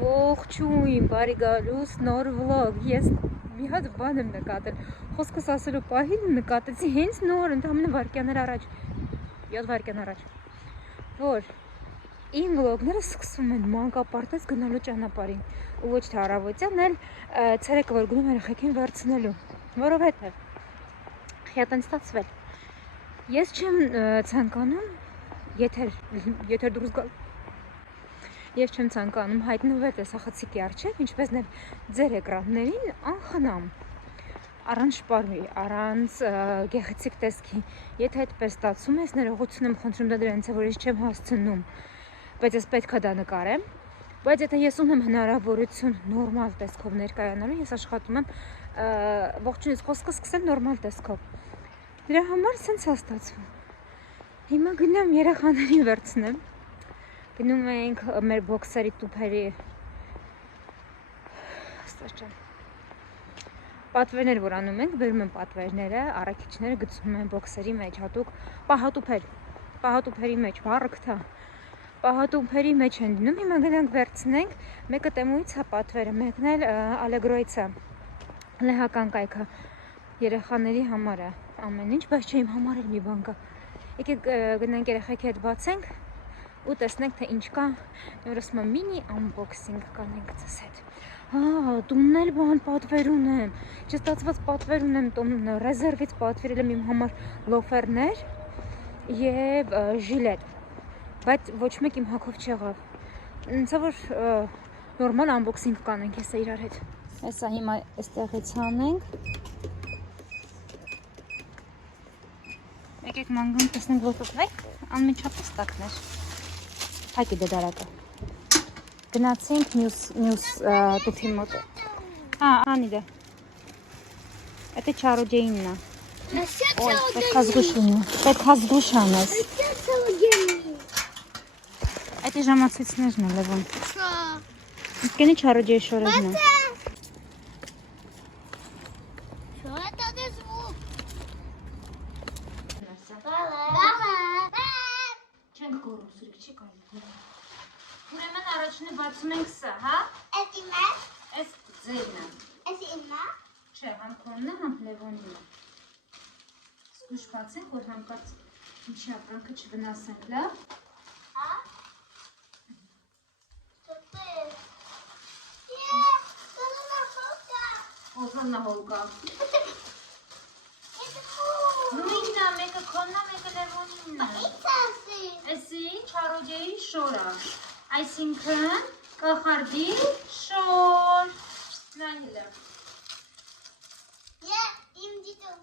Ողջույն, բարի գալուս, նոր վլոգ, ես մի հատ բան եմ նկատել, խոսքս ասելու պահին նկատեցի հենց նոր, ընդամենը վայրկյաններ առաջ, 7 վայրկյան առաջ, որ իմ վլոգները սկսում են մանկապարտեզ գնալու ճանապարհին, ու ոչ թե առավոտյան, այլ ցերեկը որ գնում երեխեքին վերցնելու, որովհետև հետո ստացվել, ես չեմ ցանկանում, եթե դուրս գալ Ես չեմ ցանկանում հայտնվել տեսախցիկի առջև, ինչպես նաև ձեր էկրաններին անխնամ, առանց շպարվի, առանց գեղեցիկ տեսքի, եթե այդպես ստացում է, ես ներողություն եմ խնդրում, դա դրանից է, որ ես չեմ հասցնում, բայց ես պետք է դա նկարեմ, բայց եթե ես ունեմ հնարավորություն նորմալ տեսքով ներկայանալու, ես աշխատում եմ ողջույնս խոսքը սկսել նորմալ տեսքով, դրա համար սենց է ստացվում, հիմա գնամ երեխաներին վերցնեմ, Գնում ենք մեր բոքսերի տուփերի պատվերներ, որ անում ենք, բերում են պատվերները, առաքիչները գցում են բոքսերի մեջ, հատուկ պահատուփերի մեջ, վառկթա, պահատուփերի մեջ են դնում, հիմա գնանք վերցնենք, մեկը Տեմուից է պատվերը, մեկն էլ Ալեգրոյից է, լեհական կայքը, երեխաների համար է, ամեն ինչ, բայց չէ իմ համար էլ մի բան կա, եկեք գնանք երեխեքի հետ բացենք, ու տեսնենք, թե ինչ կա, նոր ասում եմ մինի անբոքսինգ կանենք ձեզ հետ, տունն էլ բան պատվեր ունեմ, չստացված պատվեր ունեմ, ռեզերվից պատվիրել եմ իմ համար լոֆերներ և ժիլետ, բայց ոչ մեկ իմ հագով չեղավ, ինձ որ նորմալ անբոքսինգ կանենք հեսա իրար հետ, հեսա հիմա այստեղից հանենք, եկեք մանգում տեսնենք ոտոտվեք, անմիջապես տակներ, Հայկի դեդարակը, գնացինք մյուս տուփի մոտ, անի դա, это чародейна, ой, պետք ազգուշ անես, это ժամացույցներն է լևոն, կենի чародей շորերն է, չենք գորում սուրիկ չի կարի ուրեմն առաջինը բացում ենք սա, հա? Ես իմ է? Ես ձերն է Ես իմ է? Չէ, համ քոնն է, համ լևոնին է Զգուշ բացենք, որ հանկարծ ինչի ապրանքը չվնասենք, լավ? Հա? Ոսաննա հոլկա Նույնն է, մեկը քոնն է, մեկը լևոնին է Էսի չարոջեի շորա, այսինքն կախարդի շոր, նայլը Իմ դիտում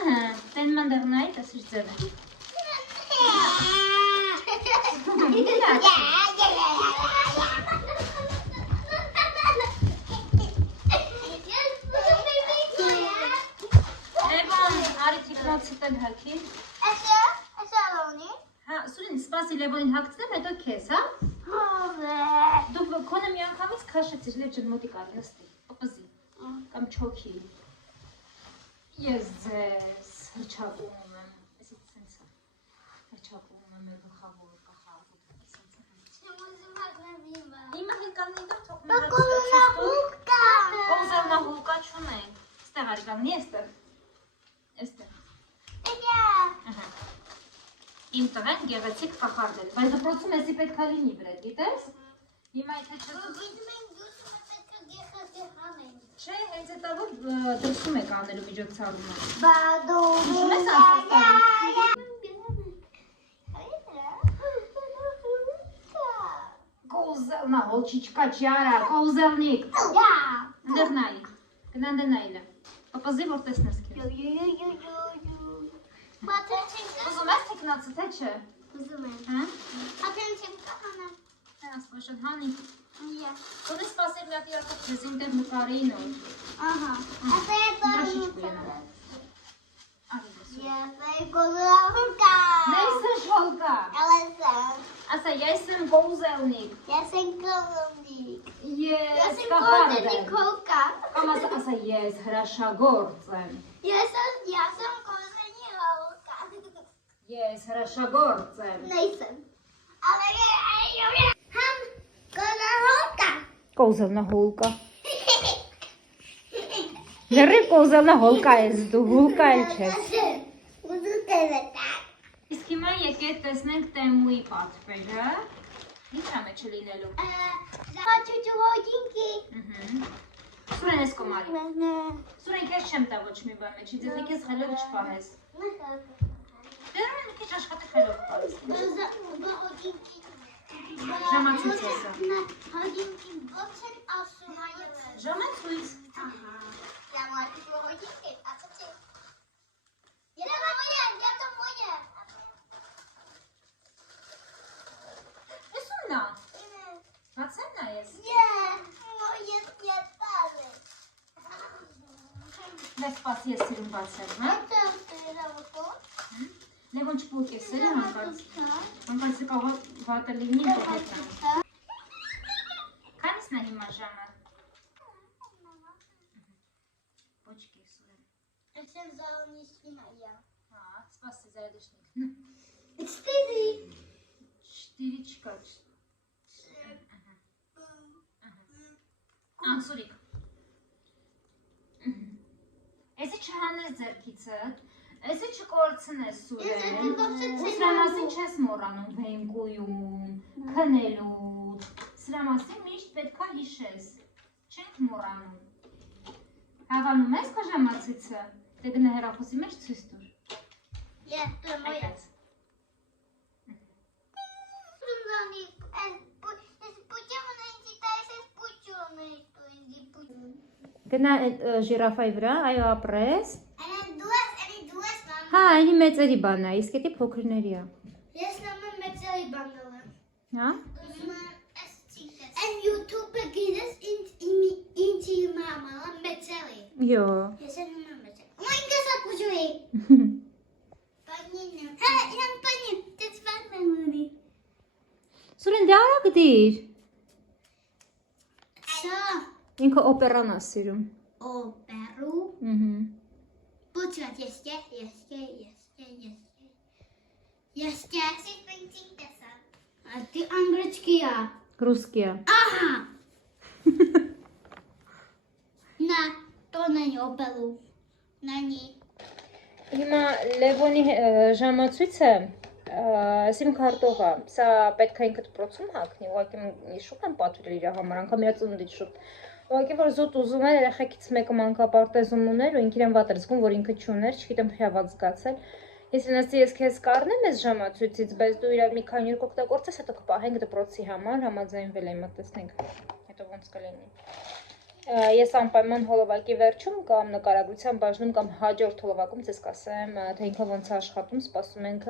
Ահա, տենման դեղնայի տասիր ձև է Ցտել հակի Էսը ալոնի Հա, սուրին, սպասի լևոնին հակցնեմ, հետո քեզ, հա? Դուք քոնը մի անգամից քաշեցիր, լև ջն մոտիկ արի, նստի, պպզի, կամ չոքի Ես ձեզ հրճակում եմ, այսից սենց է, հրճակում եմ մեր գլխավոր կախարդում Հիմա հինկաննի դող թող մեր կողզարնա հուլկա չունենք, ստեղ արի կանգնի, էստեղ Իմ տղեն գեղեցիկ կախարդել, բայց դպրոցում էսի պետք է լինի վրետ, գիտես? Հիմա եթե Չէ, հենց էտա որ դրսում եք անելու միջոցառումը Ինչու ես Կոզելնա, հոլչիչկա չյարա, կոզելնիկ Ընդեղ նայի, գնանդե նայիլը Պպզի որ տեսնես քեզ Ուզում ես թիկնացը, թե չէ? Ուզում եմ Ատեն չեմ կահանամ Աստվաշըտ հանի Կոնի սպասեր լատի արկոտ ձեզին տեր մուկարեին ով Ահա Դրաշիչ կույենա Ես է կոզելնիկա Նես է շոլկա Ասա, ես եմ կոզելնիկ Ես եմ կոզելնիկ Ես եմ կոզելնիկ հոլկա Կամ ասա, ես հրաշագործ եմ Ես եմ կոզելնիկ հոլկա Ես հրաշագործ եմ։ Նայսեմ։ Համ կոնահոկա։ Կոզելնա հոլկա։ Լրիվ կոզելնա հոլկա ես դու, հոլկա էլ չես։ Ուզու տևետա։ Իսկ հիմա եկեք տեսնենք Տեմուի պատվերը։ Ինչ է մեջը լինելու։ Զավաչուչու հոգինքի։ Սուրեն ես կոմարի։ Սուրեն քեզ չեմ տա ոչ մի բան մեջի, ձեզ եկես խելոք չպահես։ Դեռ մի քիչ աշխատի խելոք պահես։ Ժամացույց է սա։ Հոգինքի ո՞ց են ասում այո։ Ժամացույց։ Զավաչուչու հոգինքի, ասացի։ Երևա մոյա, յատո մոյա։ Էսում նա։ Հացեն նա ես։ Ես յատալը։ Մեզ պասի ես սիրում բացել, հա։ Լևոն չպուկ ես սերը հանկարծ կարող վատը լինի տողետան։ Քանիսն է հիմա ժամը։ Ոչ կեսուրեն։ Ես եմ զալնիշին այա։ Հա, սպասի զայդիշնիկ։ Չտիզի։ Չտիրի չկա։ Անսուրիկ։ Էսի չհանես ձերքիցդ, էսի չկորցնես սուրեն, սրա մասին չես մոռանում վենկույում, քնելու, սրա մասին միշտ պետքա հիշես, չենք մոռանում։ Հավանում ես կա ժամացույցը, դե գնա հեռախոսի մեջ ցույց տուր։ Ես դու մոյա։ Այդպես։ Սրունզանի, ես պուճում ունենցի տայս ես պուճում ունենցի պուճում։ Գնա ժիրաֆայի վրա, այո ապրես։ Են դուես մամ։ Հա, այնի մեծերի բան է, իսկ էդի փոքրների է։ Ես նամը մեծերի բաննալ եմ։ Հա։ Են YouTube-ը գիրես ինձի մամա մեծերի։ Յո։ Ես են նամը մեծերի։ Ոյն գասա կուջուի։ Պանին եմ։ Հա, իրան պանին, դες վանն ունի։ Սուրեն դե արա գդիր։ Սա Ինքը օպերան է սիրում։ օպերու։ Բուչատ եսկե։ Սիպինցին տեսա։ Ատի անգրեչկիա։ Ռուսկիա։ Ահա։ Նա տոնեն օպելու։ Նանի։ Հիմա Լևոնի ժամացույցը սիմ քարտով է։ Սա պետք է ինքը դպրոցում հագնի, ուղղակի շուտ եմ պատվիրել իր համար, անգամ իր ծնունդից շուտ։ Ուղղակի որ զուտ ուզում էր երեխեքից մեկը մանկապարտեզում ուներ ու ինքը իրեն վատ էր զգում, որ ինքը չուներ, չգիտեմ հիավատ զգացել։ Ես ինձ ես քեզ կառնեմ այս ժամացույցից, բայց դու իրար մի քանի օր կօգտագործես, հետո կպահենք դպրոցի համար, համաձայնվել եմ, մտածենք, հետո ոնց կլինի։ Ես անպայման հոլովակի վերջում կամ նկարագրության բաժնում կամ հաջորդ հոլովակում ձեզ կասեմ, թե ինքը ոնց է աշխատում, սպասում ենք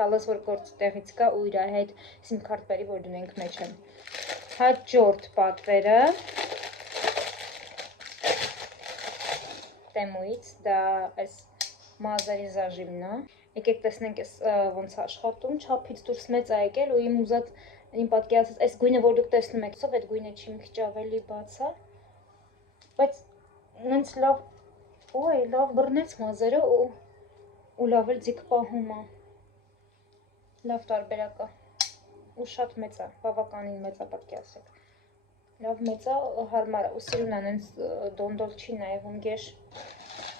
տալես որ գործ տեղից կա ու իր հետ SIM քարտ բերի, որ դնենք մեջը։ Հաջորդ պատվերը Տեմուից, դա այս մազերի զաժիմն է։ Եկեք տեսնենք այս ոնց է աշխատում, չափից դուրս մեծ է եկել ու իմ ուզած իմ պատկերացած այս գույնը որ դուք տեսնում եք, սով այդ գույնը չի մի քիչ ավելի բաց է։ Բայց նենց լավ, ոյ, լավ բռնեց մազերը ու լավ էլ ձիգ պահում է։ Լավ տարբերակ է։ Ու շատ մեծ է, բավականին մեծ է, պետք է ասեք։ Լավ մեծ է, հարմար է, ու սիրուն է, նենց դոնդոլ չի նայվում գեշ։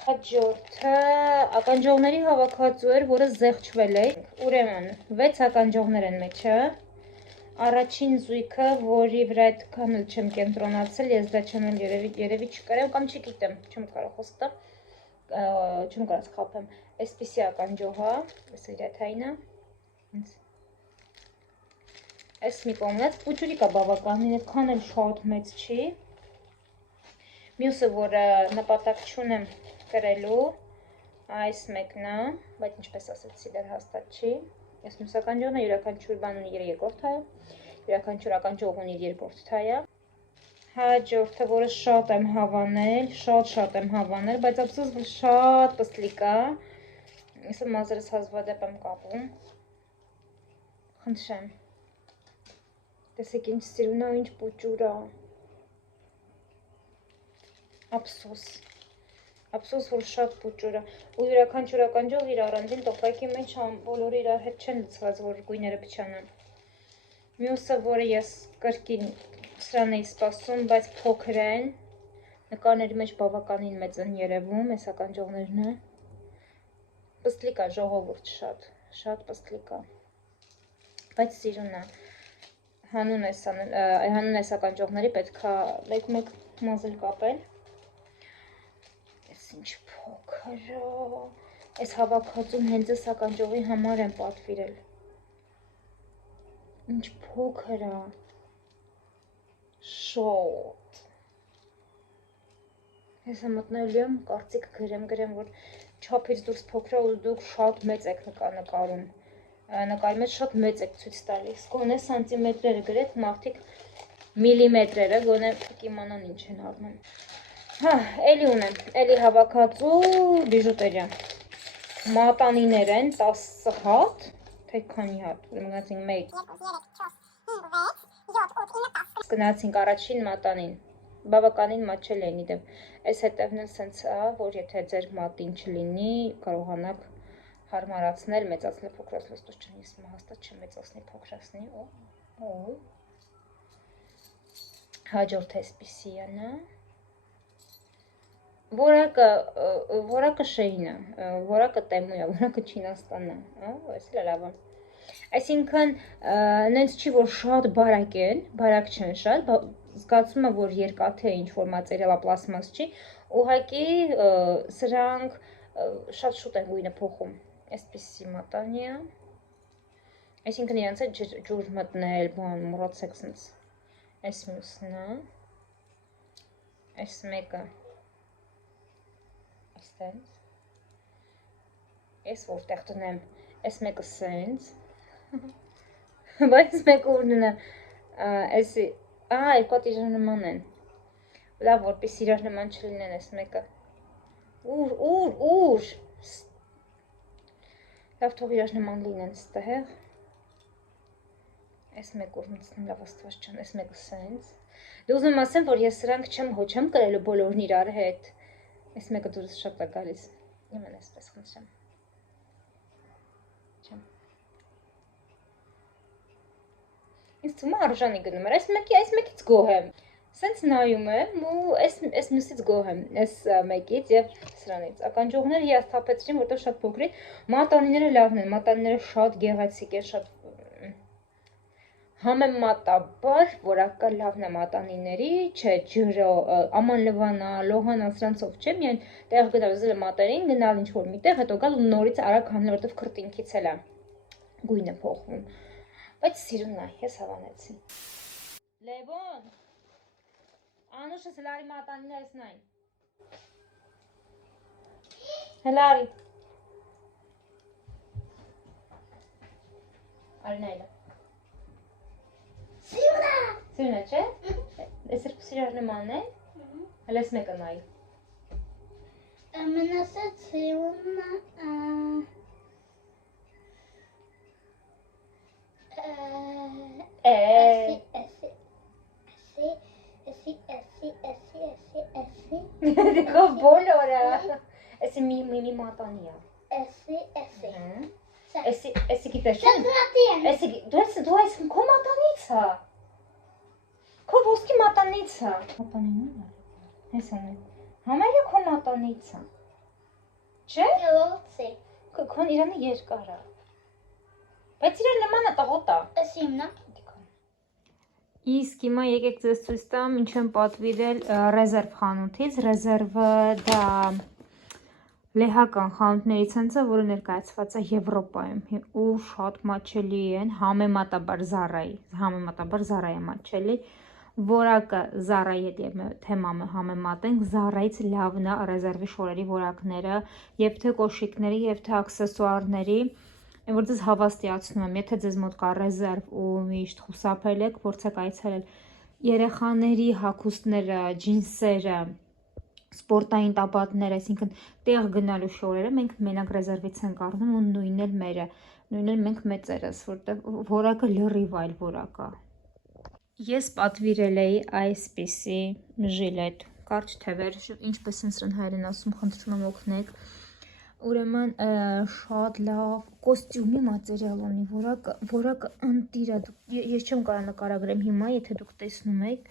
Հաջորդը ականջողների հավաքածու էր, որը զեղչվել է։ Ուրեմն 6 ականջողներ են մեջը։ Առաջին զույգը, որի վրա այդքան էլ չեմ կենտրոնացել, ես դա չեմ երևի չկարեմ կամ չգիտեմ, չեմ կարող խոսք տամ, չեմ կարող խաբեմ։ Այսպիսի ականջող է, այս իր թայինը։ Այս մի կողմից պուճուրիկ է բավականին, այդքան էլ շատ մեծ չի։ Մյուսը, որը նպատակ չունեմ կրելու, այս մեկն է, բայց ինչպես ասեցի, դեռ հաստատ չի։ Այս մյուս ականջողն է, յուրաքանչյուր բան ունի իր երկրորդ թայը, յուրաքանչյուր ականջող ունի իր երկրորդ թայը։ Հաջորդը, որը շատ եմ հավանել, շատ եմ հավանել, բայց ափսոս որ շատ պստլիկ է։ Ես մազերս հազվադեպ եմ կապում։ Խնդրեմ։ Տեսեք ինչ սիրուն է, ինչ պուճուր է։ Ափսոս։ Ափսոս որ շատ փոճուր է։ Ու յուրաքանչյուր ականջով իր առանձին տոպակի մեջ բոլորը իրար հետ չեն լցված, որ գույները փչանան։ Մյուսը, որը ես կրկին սրան էի սպասում, բայց փոքր են, նկարների մեջ բավականին մեծ են երևում, այս ականջողներն է։ Պստլիկ է, ժողովուրդ շատ պստլիկ է։ Բայց սիրուն է։ Հանուն այս ականջողների պետք է մեկ մազել կապել։ Այս ինչ փոքր է։ Այս հավաքածուն հենց այս ականջողի համար եմ պատվիրել։ Ինչ փոքր է։ Շոտ։ Ես մտնելու եմ կարծիք գրեմ, որ չափից դուրս փոքր է ու դուք շատ մեծ եք նկարում։ Նկարի մեջ շատ մեծ եք ցույց տալիս։ Գոնե սանտիմետրերը գրեք, մարդիկ միլիմետրերը, գոնե կիմանան ինչ են առնում։ Հա, էլի ունեմ, էլի հավաքածու բիժուտերիա։ Մատանիներ են 10 հատ, թե քանի հատ, գնացինք 1, 2, 3, 4, 5, 6, 7, 8, 9, 10 գնացինք առաջին մատանին, բավականին մատչել են իդեմ, այս հետևն էլ սենց է, որ եթե ձեր մատին չլինի, կարողանաք հարմարացնել, մեծացնել, փոքրացնել, ստոս չեն, ես հաստատ չեմ մեծացնի, փոքրացնի, հաջորդ այսպիսի յանա, որակը շեին է, որակը տեմու է, որակը Չինաստանն է, այս էլ լավ է, այսինքն նենց չի, որ շատ բարակ չեն շատ, զգացում է, որ երկաթե ինչ-որ մատերիալա պլասմաս չի, ուղղակի սրանք շատ շուտ են գույնը փոխում, այսպիսի մատանիա, այսինքն իրանց է ջուր մտնել, մռոցեք սենց, այս մյուսն է, այս մեկը, այստենց, ես որտեղ տնեմ, այս մեկը սենց, բայց մեկը ուրնն է, այսի, երկատ իրար նման են, լավ որպես իրար նման չլինեն այս մեկը, ուր, լավ թող իրար նման լինեն ստեղ, այս մեկ ուր մտցնեմ լավ աստված չան, այս մեկը սենց, դու ուզում ասեմ, որ ես սրանք չեմ կրելու բոլորն իրար հետ, այս մեկը դուրս շատ է գալիս, իմեն այսպես խնդրեմ, չեմ, ինձ թվում է արժանի գնում էր, այս մեկից գոհ եմ, սենց նայում եմ ու այս մյուսից գոհ եմ, այս մեկից և սրանից, ականջողները հիասթափեցրին, որտեղ շատ փոքրի, մատանիները լավն են, մատանիները շատ գեղեցիկ են, շատ համեմատաբար, որակը լավն է մատանիների, չէ, ջրը, աման լվանա, լոհանա, սրանցով չէ, միայն տեղ գնալ ուզել մատերին, գնալ ինչ-որ մի տեղ, հետո գալ ու նորից արագ հանել, որտև քրտինքից էլ է գույնը փոխվում, բայց սիրուն է, ես հավանեցի։ Լևոն, Անուշս հլարի մատանիներս նայն։ Հլարի։ Արինայլը։ Սիրուն է, չէ? Ես երբ սիրար նման է, հլ ես մեկը նայի։ Մնասած սիրուն Դիքո բոլորը, էսի մի մատանի է։ Էսի գիտես չեն։ Դու այս քո մատանից է։ Քո ոսկի մատանից է։ Մատանին է։ Հես անեն։ Համարյա քո մատանից է։ Չէ։ Քոն իրանը երկար է։ Բայց իրան նման է տղոտ է։ Էս իմն է։ Իսկ հիմա եկեք ձեզ ցույց տամ ինչ եմ պատվիրել ռեզերվ խանութից։ Ռեզերվը դա լեհական խանութներից հենց է, որը ներկայացված է Եվրոպայում ու շատ մատչելի են, համեմատաբար Զարայի մատչելի, որակը Զարայի հետ թեմամը համեմատենք, Զարայից լավն է ռեզերվի շորերի որակները, և թե կոշիկների, և թե աքսեսուարների, որ ձեզ հավաստիացնում եմ, եթե ձեզ մոտ կա ռեզերվ ու միշտ խուսափել եք, փորձեք այցելել երեխաների հագուստները, ջինսերը, սպորտային տապատները, այսինքն տեղ գնալու շորերը, մենք մենակ ռեզերվից ենք առնում ու նույնն էլ մերը, նույնն էլ մենք մեծերս, որտեղ որակը լրիվ այլ որակ է։ Ես պատվիրել էի այսպիսի ժիլետ կարճ թևեր, ինչպես են սրան հայերեն ասում, խնդրում եմ օգնեք։ Ուրեմն շատ լավ կոստյումի մատերիալ ունի, որակը ընտիր է, ես չեմ կարող նկարագրեմ հիմա, եթե դուք տեսնում եք,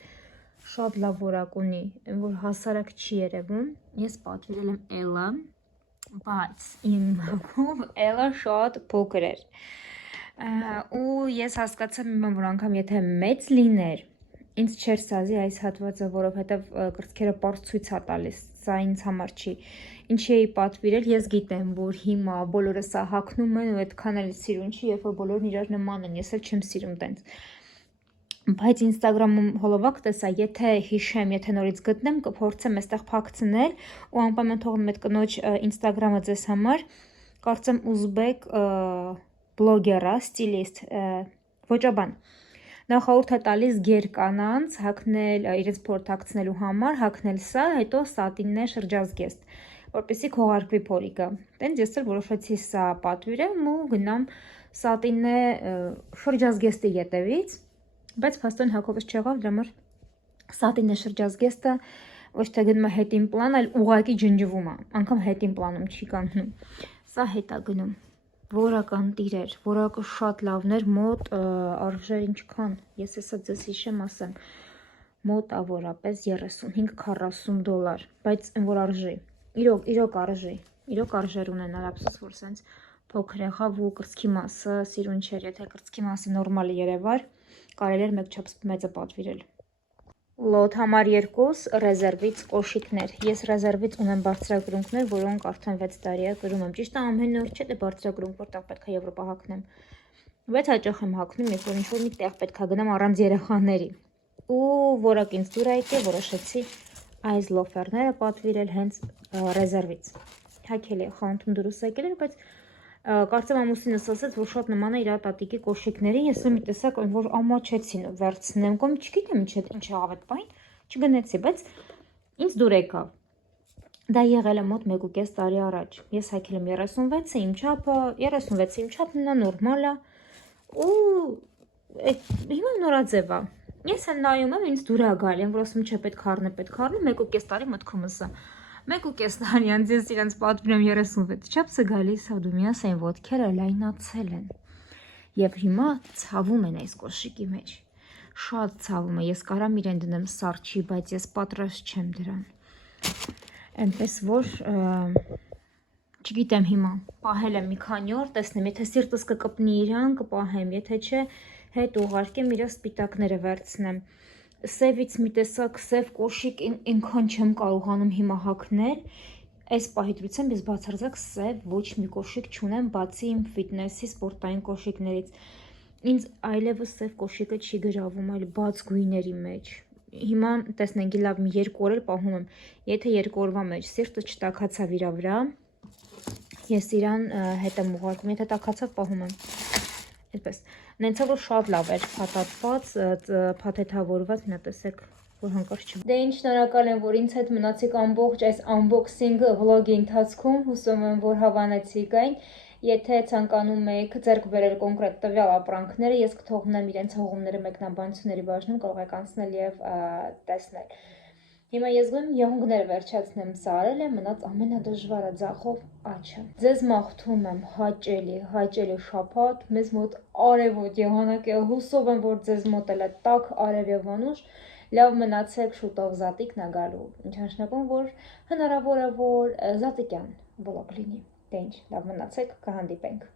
շատ լավ որակ ունի, որ հասարակ չի երևում, ես պատվիրել եմ L-ը, բայց իմ մակով L-ը շատ փոքր էր, ու ես հասկացա մի բան, որ անգամ եթե մեծ լիներ, ինձ չէր սազի այս հատվածը, որովհետև կրծքերը պարզ ցույց է տալիս, սա ինձ համար չի, ինչի էի պատվիրել, ես գիտեմ, որ հիմա բոլորը սա հագնում են ու այդքան էլ սիրուն չի, երբ որ բոլորն իրար նման են, ես էլ չեմ սիրում տենց, բայց Instagram-ում հոլովակ տեսա, եթե հիշեմ, եթե նորից գտնեմ, կփորձեմ այստեղ փակցնել ու անպայման թողնում այդ կնոջ Instagram-ը ձեզ համար, կարծեմ ուզբեկ բլոգեր է, ստիլիստ, ոճաբան նախորդ է տալիս գեր կանանց հագնել իրենց փորձակցնելու համար, հագնել սա, հետո սատիններ շրջազգեստ, որպեսզի քողարկվի փորիկը։ Տենց ես էլ որոշեցի սա պատվիրեմ ու գնամ սատինե շրջազգեստի ետևից, բայց փաստորեն հագովս չեղավ, դրա համար սատինե շրջազգեստը ոչ թե գնում է հետին պլան, այլ ուղղակի ջնջվում է, անգամ հետին պլանում չի կանգնում։ Սա հետ է գնում։ Որակը ընտիր էր, որակը շատ լավն էր, մոտ արժեր ինչքան, ես հեսա ձեզ հիշեմ ասեմ, մոտավորապես 35-40 դոլար, բայց որ արժի, իրոք արժի, իրոք արժեր ունենալ, ափսոս որ սենց փոքր եղավ ու կրծքի մասը սիրուն չէր, եթե կրծքի մասը նորմալի երևար, կարելի էր մեկ չափ մեծը պատվիրել։ Լոտ համար 2 ռեզերվից կոշիկներ, ես ռեզերվից ունեմ բարձրագրունքներ, որոնք արդեն 6 տարի է կրում եմ, ճիշտ է ամեն օր չէ, դե բարձրագրունք, որտեղ պետք է Եվրոպա հագնեմ, բայց հաճախ եմ հագնում, երբ որ ինչ-որ մի տեղ պետք է գնամ առանց երեխաների, ու որակ ինձ դուր եկել, որոշեցի այս լոֆերները պատվիրել հենց ռեզերվից, հագել է խանութում դուրս եկել էր, բայց կարծեմ ամուսինս ասաց, որ շատ նման է իր տատիկի կոշիկների, ես մի տեսակ որ ամաչեցին վերցնեմ, կամ չգիտեմ ինչ եղավ այդ բան, չգնեցի, բայց ինձ դուր եկավ։ Դա եղել է մոտ 1.5 տարի առաջ։ Ես հագել եմ 36-ը, իմ չափը, 36-ը իմ չափն է, նորմալ է, ու հիմա նորաձև է։ Ես եմ նայում եմ, ինձ դուր է գալի, որ ասում չէ, պետք առնեմ, 1.5 տարի մտքումս է։ 1.5 տարի անց ես իրենց պատվիրեմ 36 չափսը գալիս է, դու միասին ոտքերը լայնացել են։ Եվ հիմա ցավում են այս կոշիկի մեջ։ Շատ ցավում է, ես կարամ իրեն դնեմ սառչի, բայց ես պատրաստ չեմ դրան։ Այնպես որ չգիտեմ հիմա, պահել եմ մի քանի օր, տեսնեմ, եթե սիրտս կկպնի իրան, կպահեմ, եթե չէ, հետ ուղարկեմ իր սպիտակները վերցնեմ։ Սևից մի տեսակ սև կոշիկ ինքան չեմ կարողանում հիմա հագնել, այս պահի դրությամբ ես բացարձակ սև ոչ մի կոշիկ չունեմ, բացի իմ ֆիթնեսի սպորտային կոշիկներից, ինձ այլևս սև կոշիկը չի գրավում, այլ բաց գույների մեջ, հիմա տեսնենք լավ մի 2 օր էլ պահում եմ, եթե 2 օրվա մեջ սիրտը չտաքացավ իրա վրա, ես իրան հետ եմ ուղարկում, եթե տաքացավ պահում եմ, այդպես, նենցա որ շատ լավ էր փաթաթված, փաթեթավորված, նա տեսեք, որ հանկարծ չի։ Դե ինչ շնորհակալ եմ, որ ինձ հետ մնացիք ամբողջ այս unboxing վլոգի ընթացքում, հուսում եմ, որ հավանեցիք այն, եթե ցանկանում եք ձեռք բերել կոնկրետ տվյալ ապրանքները, ես կթողնեմ իրենց հողումները մեկնաբանությունների բաժնում, կարող եք անցնել եւ տեսնել։ Հիմա ես գնում եղունգները վերջացնեմ, սա արել եմ, մնաց ամենադժվարը ձախով աչը։ Ձեզ մաղթում եմ հաճելի շաբաթ, մեզ մոտ արևոտ եղանակ է, հուսով եմ, որ ձեզ մոտ էլ է տաք արև եւ անուշ, լավ մնացեք, շուտով Զատիկն է գալու, ինչ նշանակում, որ հնարավոր է, որ Զատիկյան վլոգ լինի, դե ինչ, լավ մնացեք, կհանդիպենք։